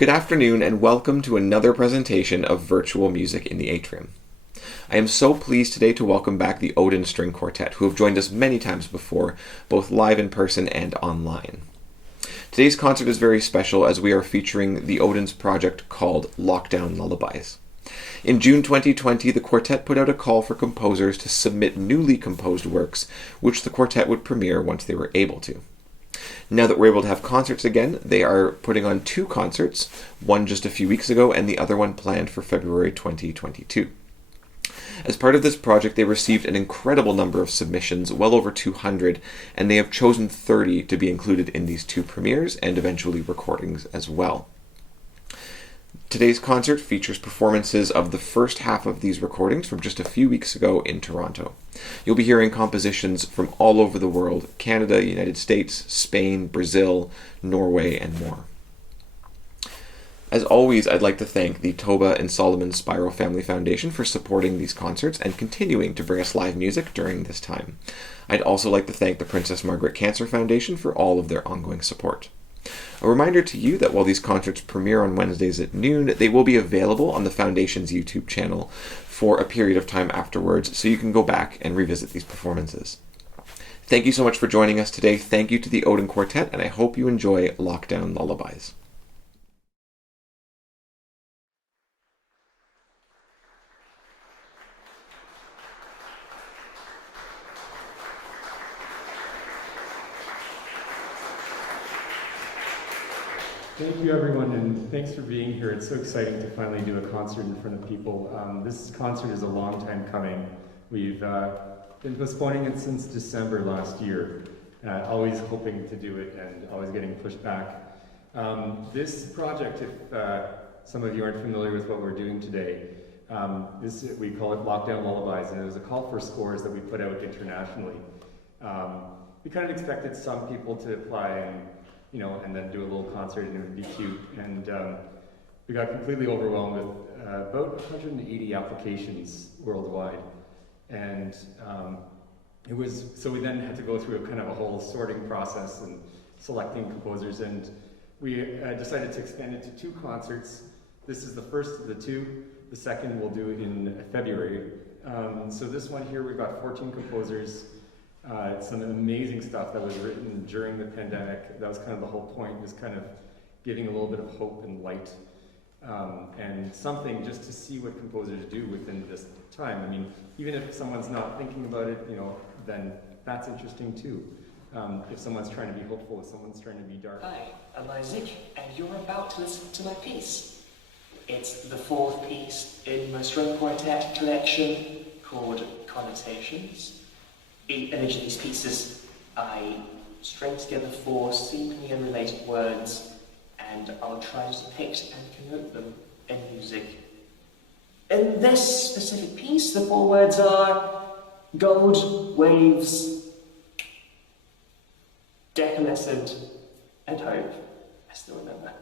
Good afternoon and welcome to another presentation of Virtual Music in the Atrium. I am so pleased today to welcome back the Odin String Quartet, who have joined us many times before, both live in person and online. Today's concert is very special as we are featuring the Odin's project called Lockdown Lullabies. In June 2020, the quartet put out a call for composers to submit newly composed works, which the quartet would premiere once they were able to. Now that we're able to have concerts again, they are putting on two concerts, one just a few weeks ago and the other one planned for February 2022. As part of this project, they received an incredible number of submissions, well over 200, and they have chosen 30 to be included in these two premieres and eventually recordings as well. Today's concert features performances of the first half of these recordings from just a few weeks ago in Toronto. You'll be hearing compositions from all over the world: Canada, United States, Spain, Brazil, Norway, and more. As always, I'd like to thank the Toba and Solomon Spiro Family Foundation for supporting these concerts and continuing to bring us live music during this time. I'd also like to thank the Princess Margaret Cancer Foundation for all of their ongoing support. A reminder to you that while these concerts premiere on Wednesdays at noon, they will be available on the Foundation's YouTube channel for a period of time afterwards, so you can go back and revisit these performances. Thank you so much for joining us today. Thank you to the Odin Quartet, and I hope you enjoy Lockdown Lullabies. Thank you, everyone, and thanks for being here. It's so exciting to finally do a concert in front of people. This concert is a long time coming. We've been postponing it since December last year, always hoping to do it and always getting pushed back. This project, if some of you aren't familiar with what we're doing today, we call it Lockdown Lullabies, and it was a call for scores that we put out internationally. We kind of expected some people to apply and then do a little concert and it would be cute. And we got completely overwhelmed with about 180 applications worldwide. And so we then had to go through a whole sorting process and selecting composers. And we decided to expand it to two concerts. This is the first of the two. The second we'll do in February. So this one here, we've got 14 composers. Some amazing stuff that was written during the pandemic. That was kind of the whole point, was kind of giving a little bit of hope and light, and something just to see what composers do within this time. I mean, even if someone's not thinking about it, then that's interesting too. If someone's trying to be hopeful, if someone's trying to be dark. Hi, I'm Isaac, and you're about to listen to my piece. It's the fourth piece in my string quartet collection called Connotations. In each of these pieces, I string together four seemingly unrelated words, and I'll try to depict and connote them in music. In this specific piece, the four words are gold, waves, decolescent, and hope. I still remember.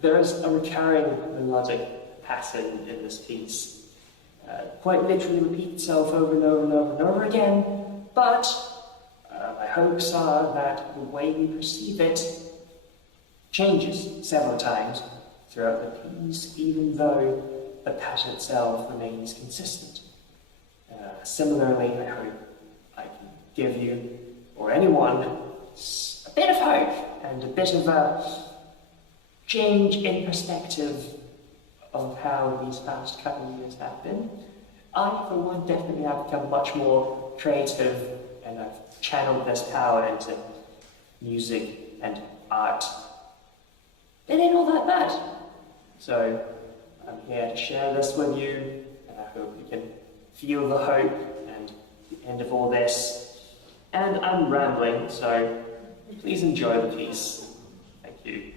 There is a recurring melodic pattern in this piece. Quite literally repeat itself over and over and over and over again, but my hopes are that the way we perceive it changes several times throughout the piece, even though the pattern itself remains consistent. Similarly, I hope I can give you, or anyone, a bit of hope and a bit of a change in perspective of how these past couple of years have been. I, for one, definitely have become much more creative, and I've channeled this power into music and art. It ain't all that bad. So, I'm here to share this with you, and I hope you can feel the hope and the end of all this. And I'm rambling, so please enjoy the piece. Thank you.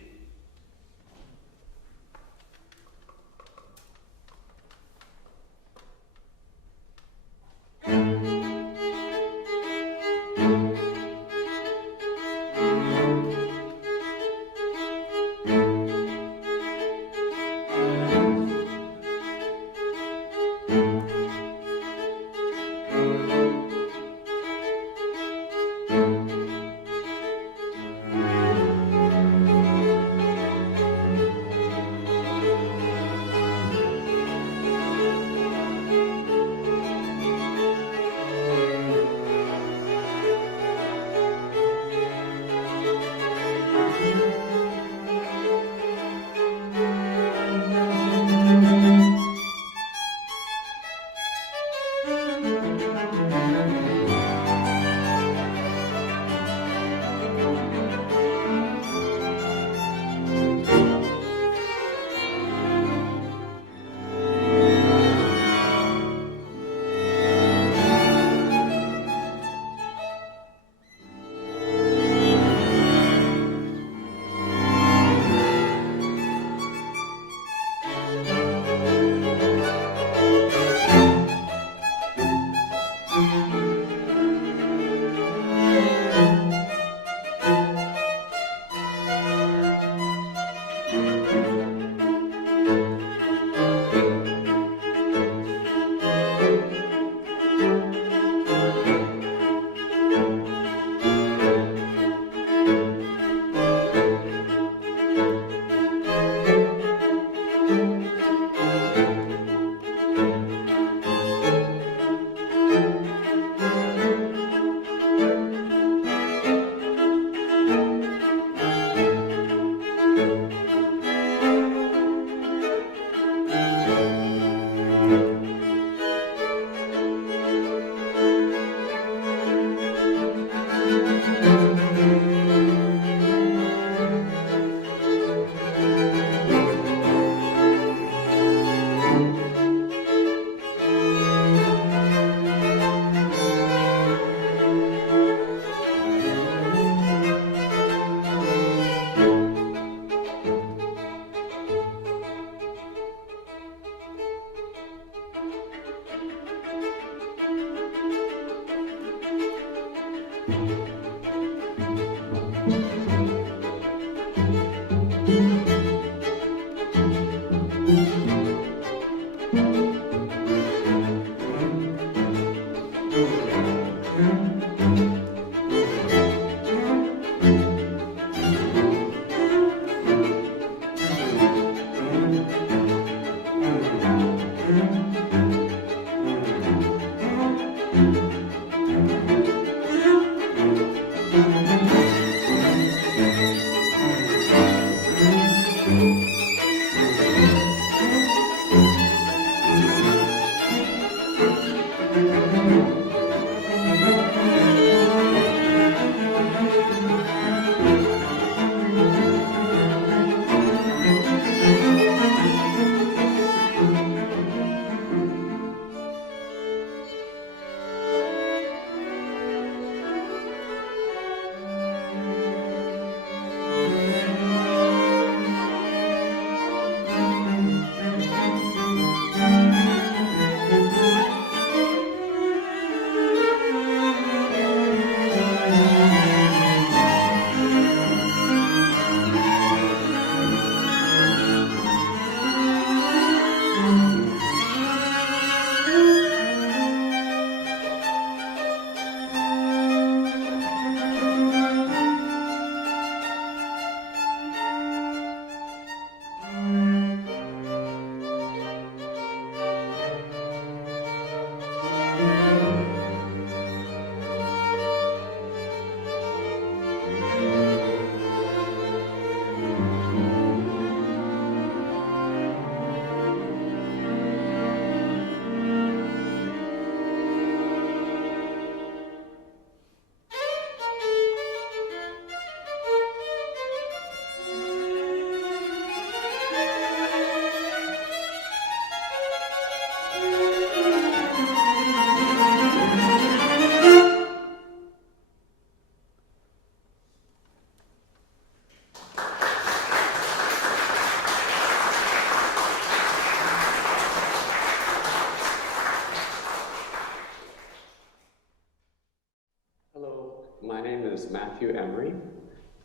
My name is Matthew Emery.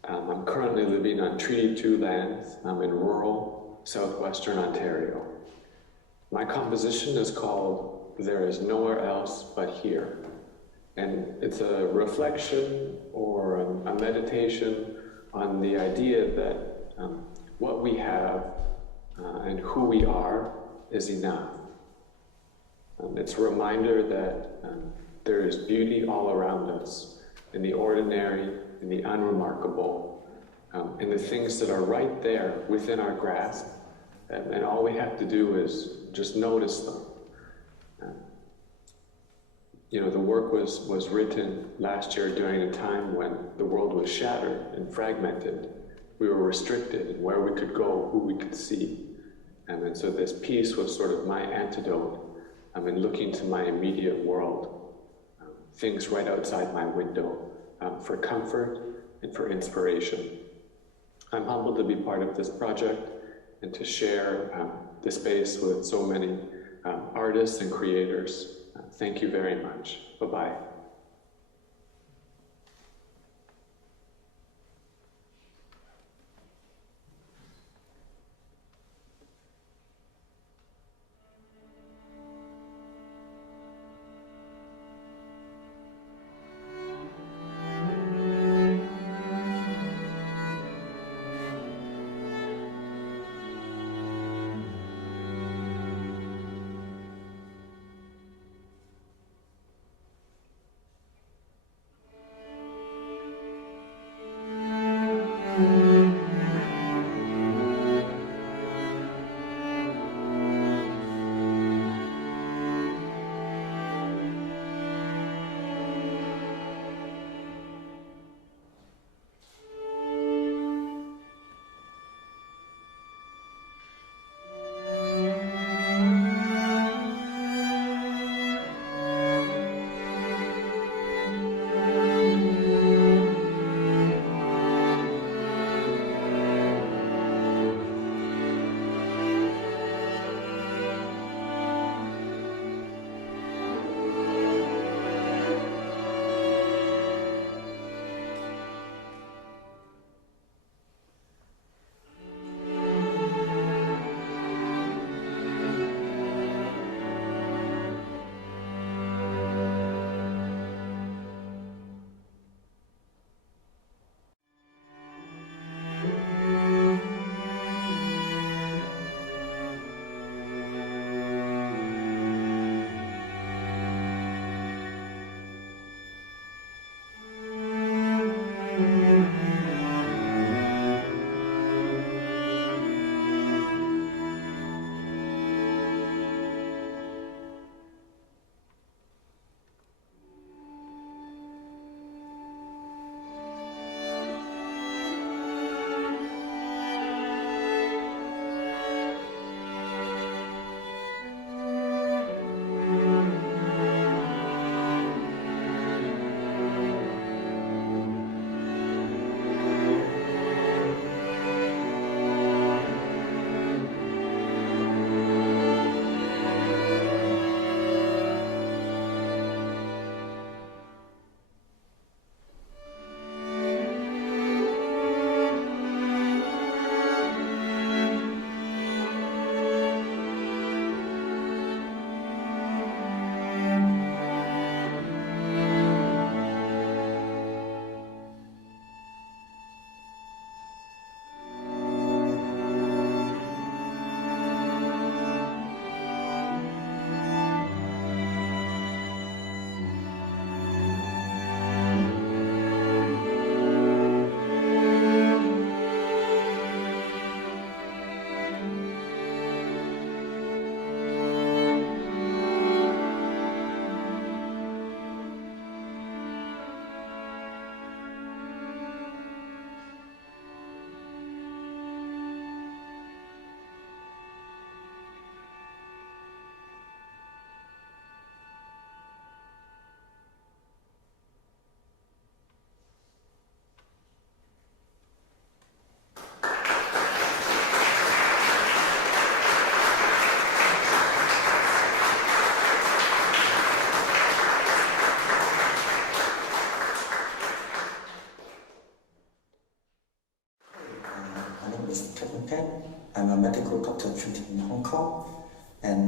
I'm currently living on Treaty 2 lands. I'm in rural southwestern Ontario. My composition is called There Is Nowhere Else But Here. And it's a reflection or a meditation on the idea that what we have and who we are is enough. It's a reminder that there is beauty all around us, in the ordinary, in the unremarkable, in the things that are right there within our grasp, and all we have to do is just notice them. The work was written last year during a time when the world was shattered and fragmented. We were restricted in where we could go, who we could see. And so this piece was sort of my antidote in looking to my immediate world. Things right outside my window, for comfort and for inspiration. I'm humbled to be part of this project and to share the space with so many artists and creators. Thank you very much. Bye-bye.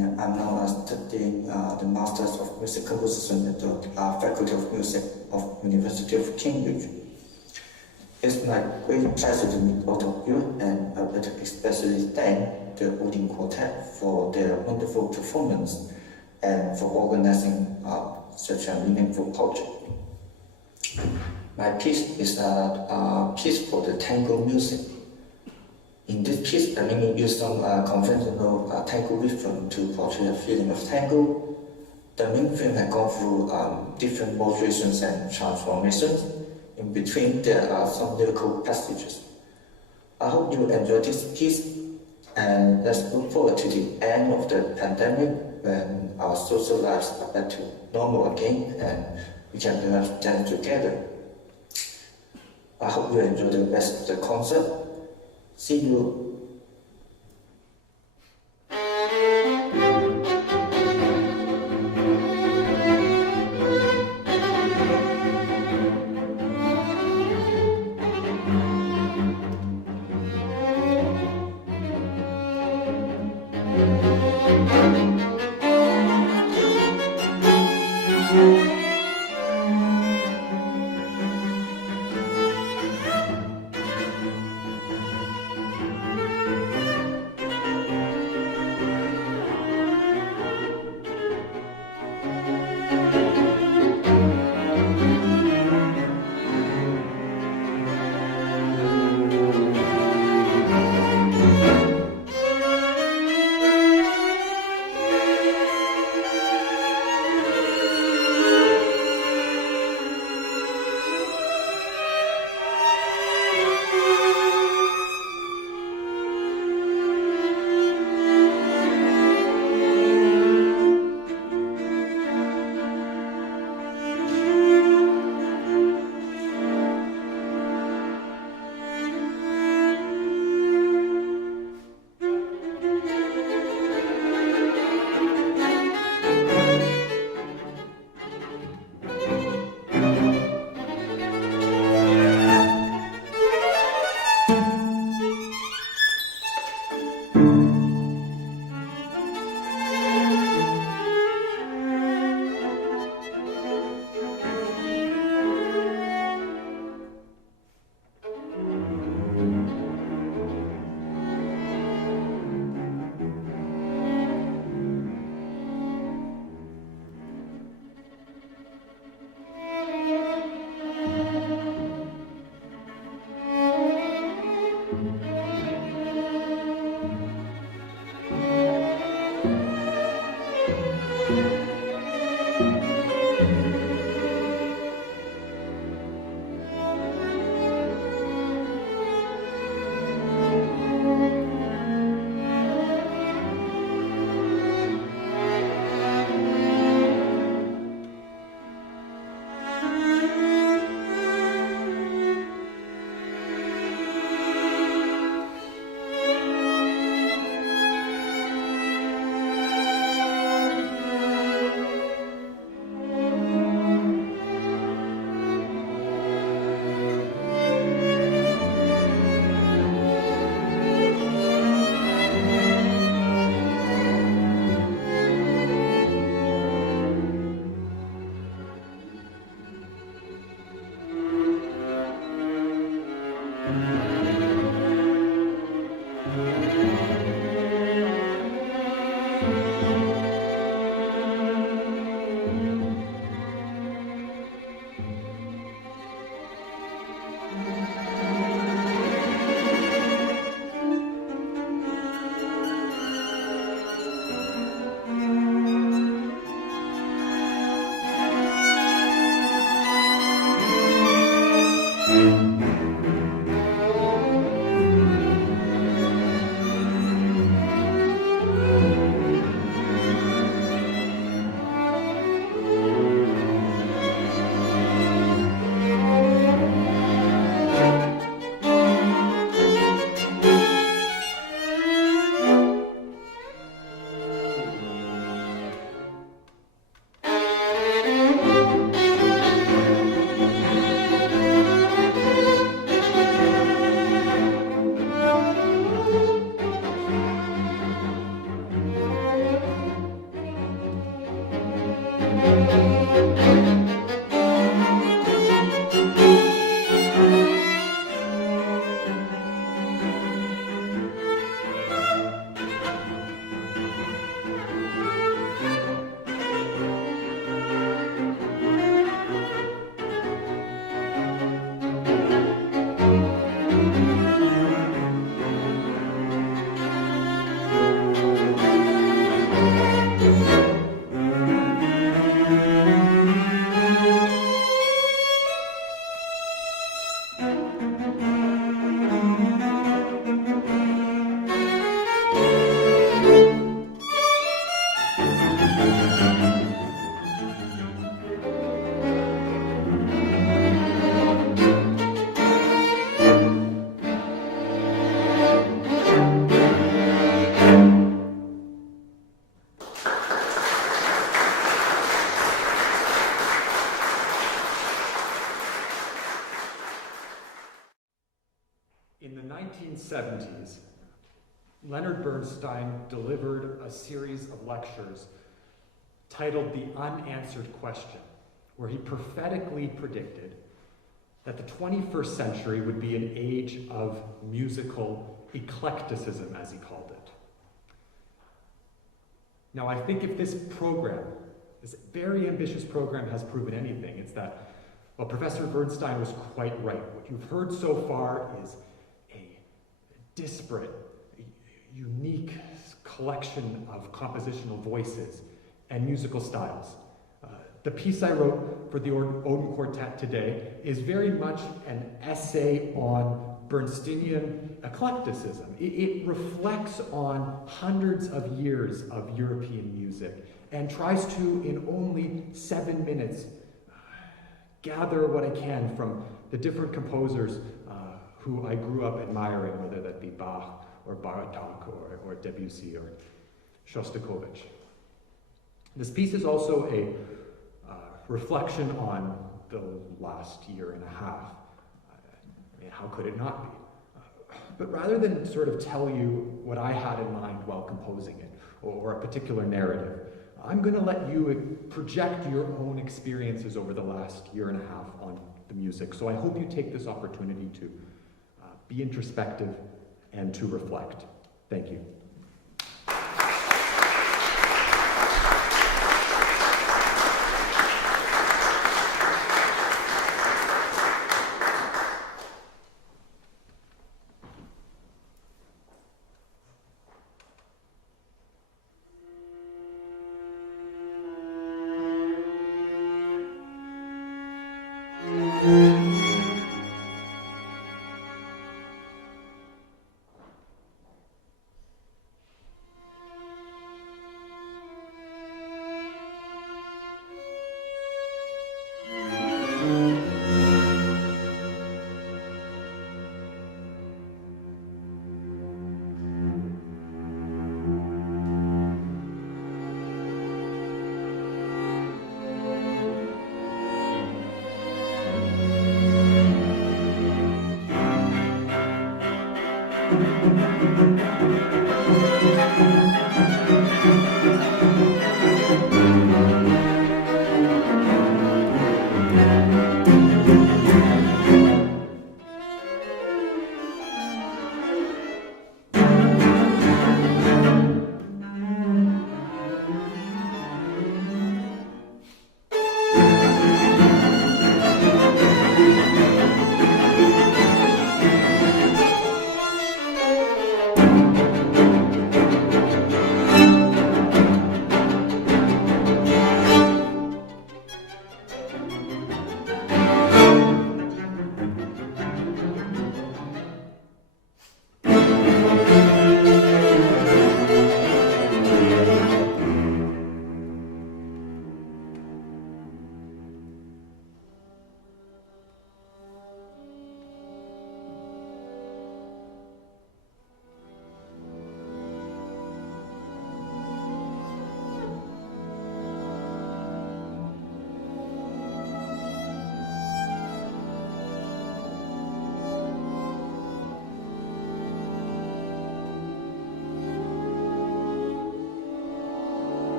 and I'm now studying the Masters of Music Composition at the Faculty of Music of University of Cambridge. It's my great pleasure to meet all of you, and I would especially thank the Odin Quartet for their wonderful performance and for organizing such a meaningful project. My piece is a piece for the tango music. In this piece, I mainly use some conventional tango rhythm to portray a feeling of tango. The main theme has gone through different modulations and transformations. In between, there are some lyrical passages. I hope you enjoy this piece, and let's look forward to the end of the pandemic when our social lives are back to normal again and we can perhaps dance together. I hope you enjoy the rest of the concert. See you. 1970s, Leonard Bernstein delivered a series of lectures titled The Unanswered Question, where he prophetically predicted that the 21st century would be an age of musical eclecticism, as he called it. Now, I think if this program, this very ambitious program, has proven anything, it's that, well, Professor Bernstein was quite right. What you've heard so far is a disparate, unique collection of compositional voices and musical styles. The piece I wrote for the Odin Quartet today is very much an essay on Bernsteinian eclecticism. It reflects on hundreds of years of European music and tries to, in only 7 minutes, gather what I can from the different composers who I grew up admiring, whether that be Bach or Bartók or Debussy or Shostakovich. This piece is also a reflection on the last year and a half. I mean, how could it not be? But rather than sort of tell you what I had in mind while composing it, or a particular narrative, I'm going to let you project your own experiences over the last year and a half on the music. So I hope you take this opportunity to be introspective and to reflect. Thank you.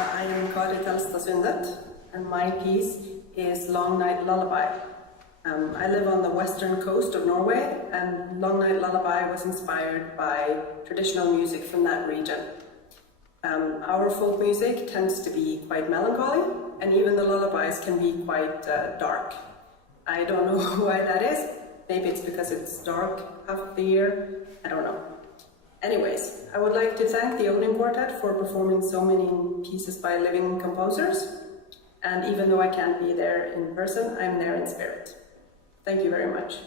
I am Kari Telstasundet, and my piece is Long Night Lullaby. I live on the western coast of Norway, and Long Night Lullaby was inspired by traditional music from that region. Our folk music tends to be quite melancholy, and even the lullabies can be quite dark. I don't know why that is. Maybe it's because it's dark half of the year. I don't know. Anyways, I would like to thank the Odin Quartet for performing so many pieces by living composers. And even though I can't be there in person, I'm there in spirit. Thank you very much.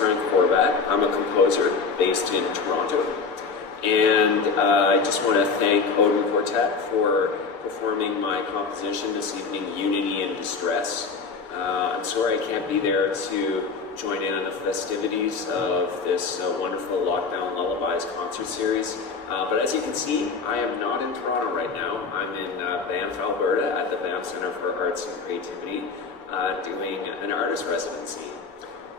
I'm a composer based in Toronto, and I just want to thank Odin Quartet for performing my composition this evening, Unity in Distress. I'm sorry I can't be there to join in on the festivities of this wonderful Lockdown Lullabies concert series, but as you can see, I am not in Toronto right now. I'm in Banff, Alberta at the Banff Centre for Arts and Creativity doing an artist residency.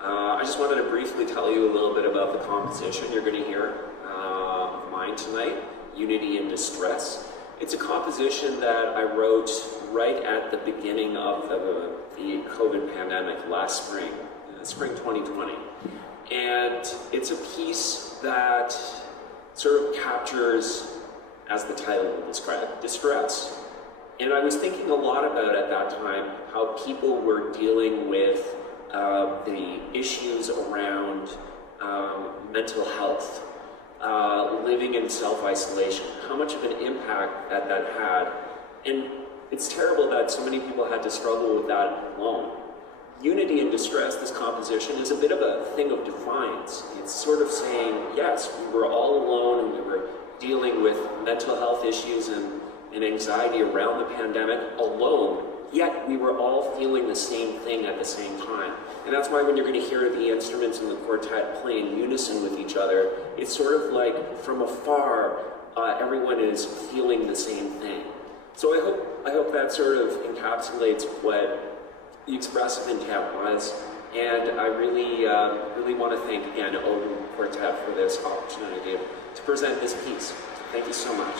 I just wanted to briefly tell you a little bit about the composition you're going to hear of mine tonight, Unity in Distress. It's a composition that I wrote right at the beginning of the COVID pandemic last spring, spring 2020. And it's a piece that sort of captures, as the title will describe, distress. And I was thinking a lot about at that time how people were dealing with the issues around mental health, living in self-isolation, how much of an impact that had. And it's terrible that so many people had to struggle with that alone. Unity in Distress, this composition, is a bit of a thing of defiance. It's sort of saying, yes, we were all alone and we were dealing with mental health issues and anxiety around the pandemic alone, yet we were all feeling the same thing at the same time. And that's why when you're going to hear the instruments in the quartet play in unison with each other, it's sort of like from afar, everyone is feeling the same thing. So I hope that sort of encapsulates what the expressive intent was. And I really want to thank again Odin Quartet for this opportunity to present this piece. Thank you so much.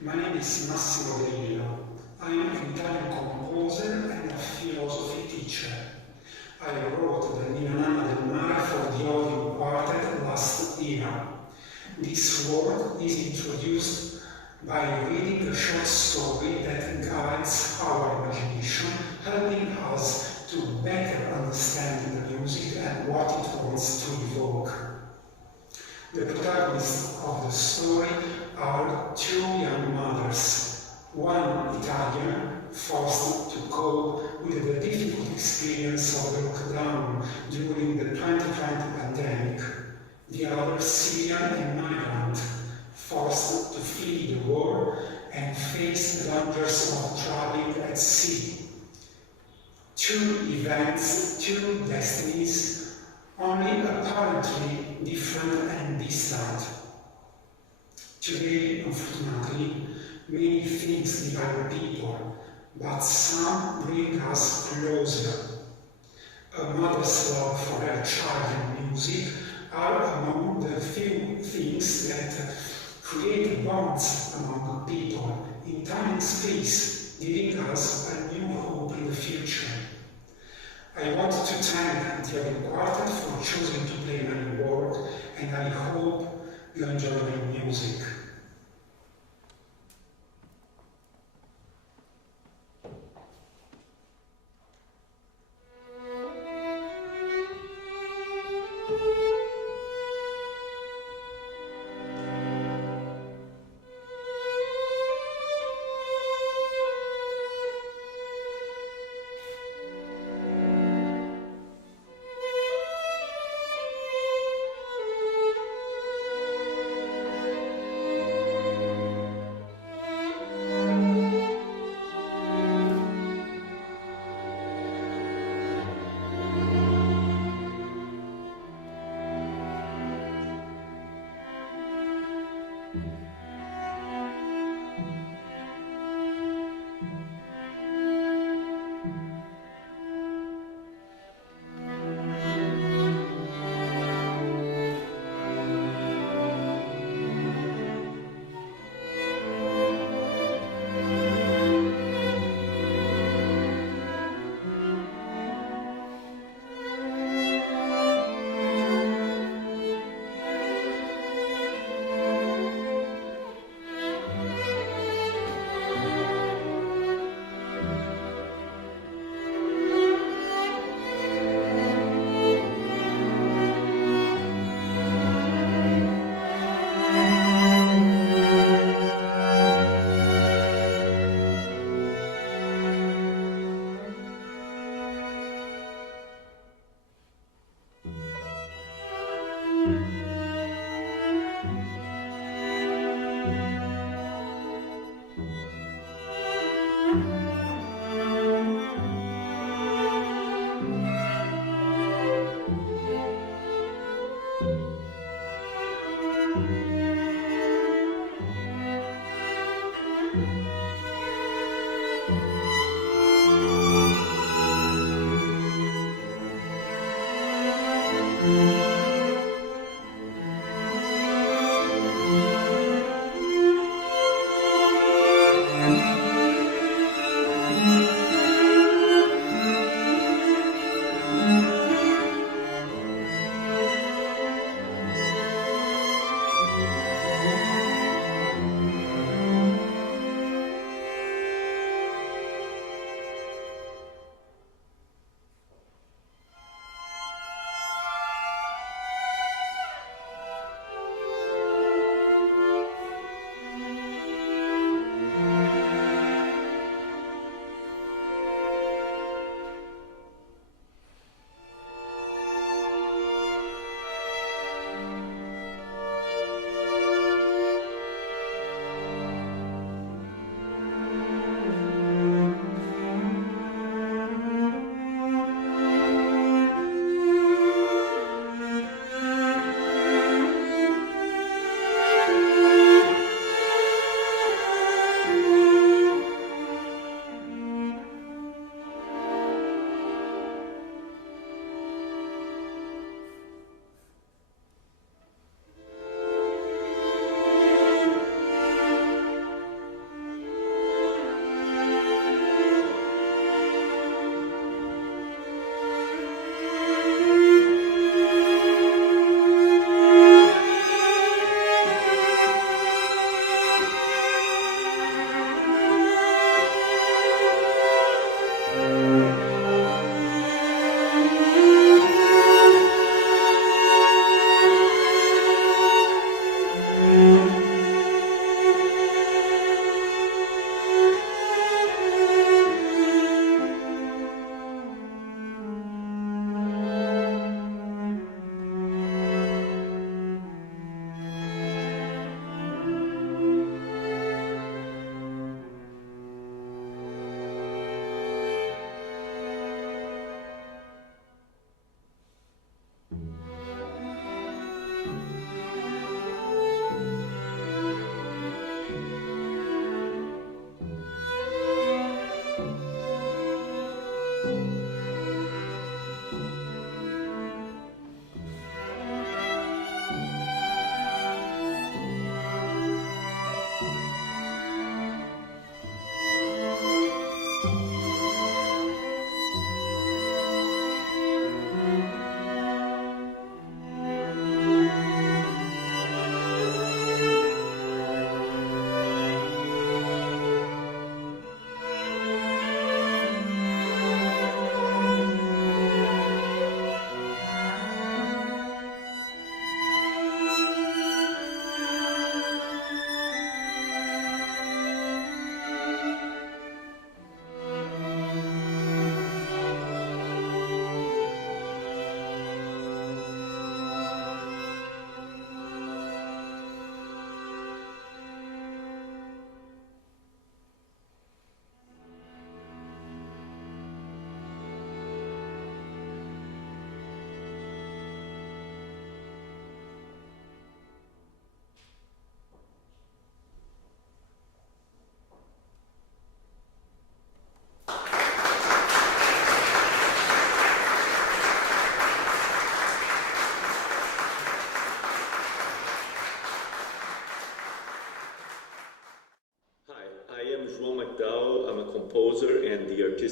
My name is Samuel. I am an Italian composer and a philosophy teacher. I wrote the Nirvana del Mare for the Odin Quartet last year. This work is introduced by reading a short story that guides our imagination, helping us to better understand the music and what it wants to evoke. The protagonists of the story are two young mothers, one Italian, forced to cope with the difficult experience of the lockdown during the 2020 pandemic, the other Syrian and migrant, forced to flee the war and face the dangers of traveling at sea. Two events, two destinies, only apparently different and distant. Today, unfortunately, many things divide people, but some bring us closer. A mother's love for her child and music are among the few things that create bonds among people in time and space, giving us a new hope in the future. I want to thank the Odin Quartet for choosing to play my work, and I hope you enjoy my music.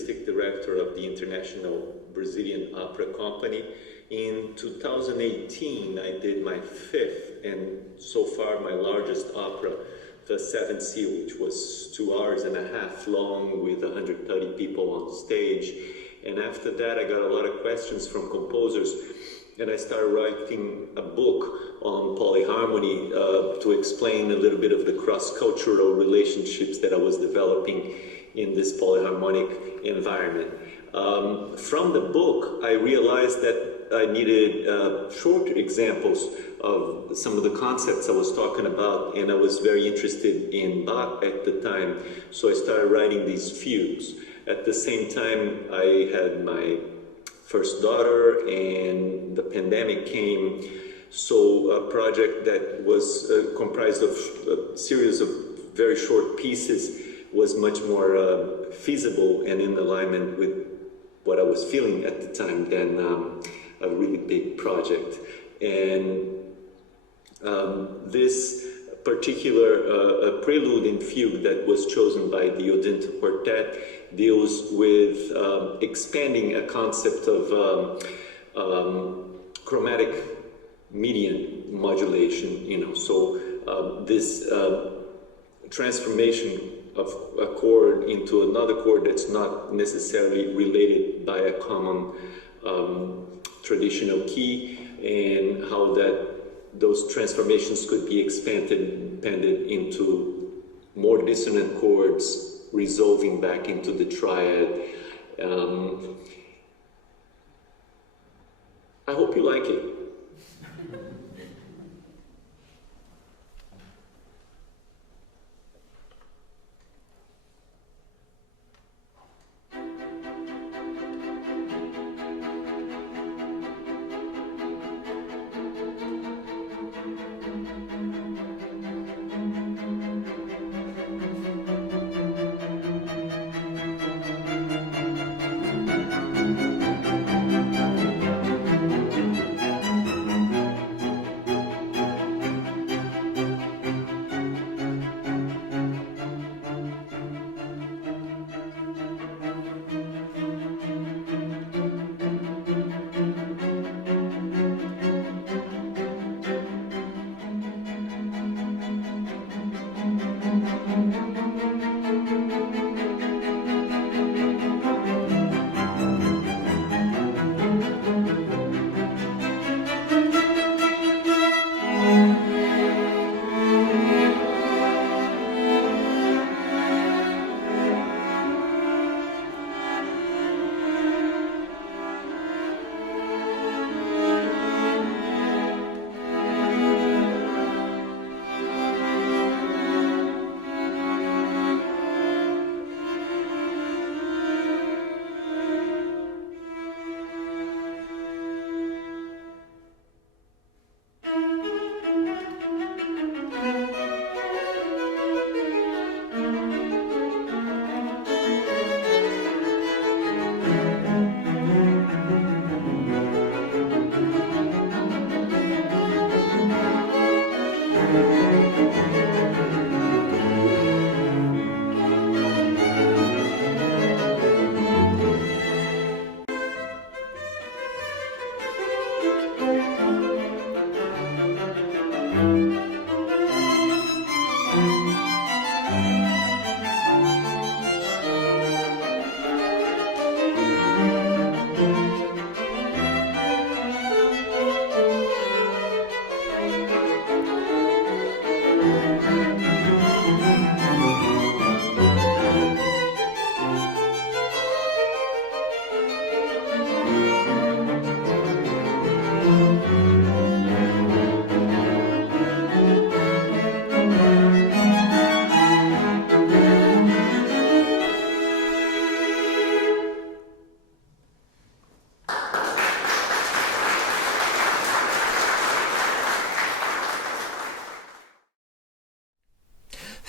artistic director of the International Brazilian Opera Company. In 2018, I did my 5th and so far my largest opera, The Seventh Seal, which was 2 hours and a half long with 130 people on stage. And after that, I got a lot of questions from composers, and I started writing a book on polyharmony to explain a little bit of the cross-cultural relationships that I was developing in this polyharmonic environment. From the book, I realized that I needed short examples of some of the concepts I was talking about, and I was very interested in Bach at the time, so I started writing these fugues. At the same time, I had my first daughter, and the pandemic came, so a project that was comprised of a series of very short pieces was much more feasible and in alignment with what I was feeling at the time than a really big project. And this particular prelude and fugue that was chosen by the Odin Quartet deals with expanding a concept of chromatic median modulation, so this transformation of a chord into another chord that's not necessarily related by a common traditional key, and how those transformations could be expanded into more dissonant chords, resolving back into the triad. I hope you like it.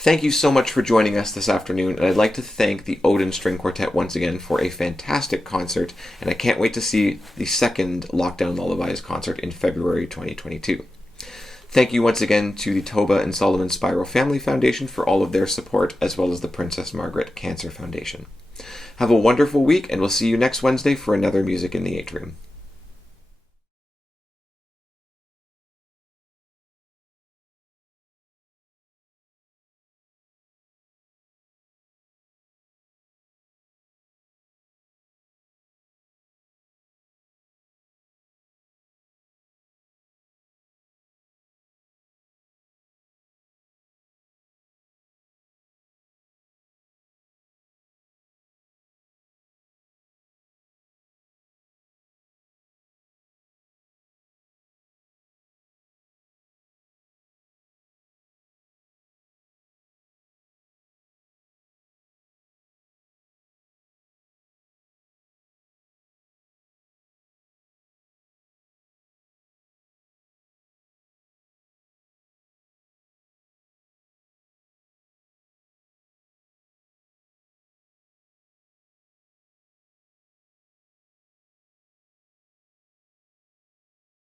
Thank you so much for joining us this afternoon, and I'd like to thank the Odin String Quartet once again for a fantastic concert, and I can't wait to see the second Lockdown Lullabies concert in February 2022. Thank you once again to the Toba and Solomon Spiro Family Foundation for all of their support, as well as the Princess Margaret Cancer Foundation. Have a wonderful week, and we'll see you next Wednesday for another Music in the Atrium.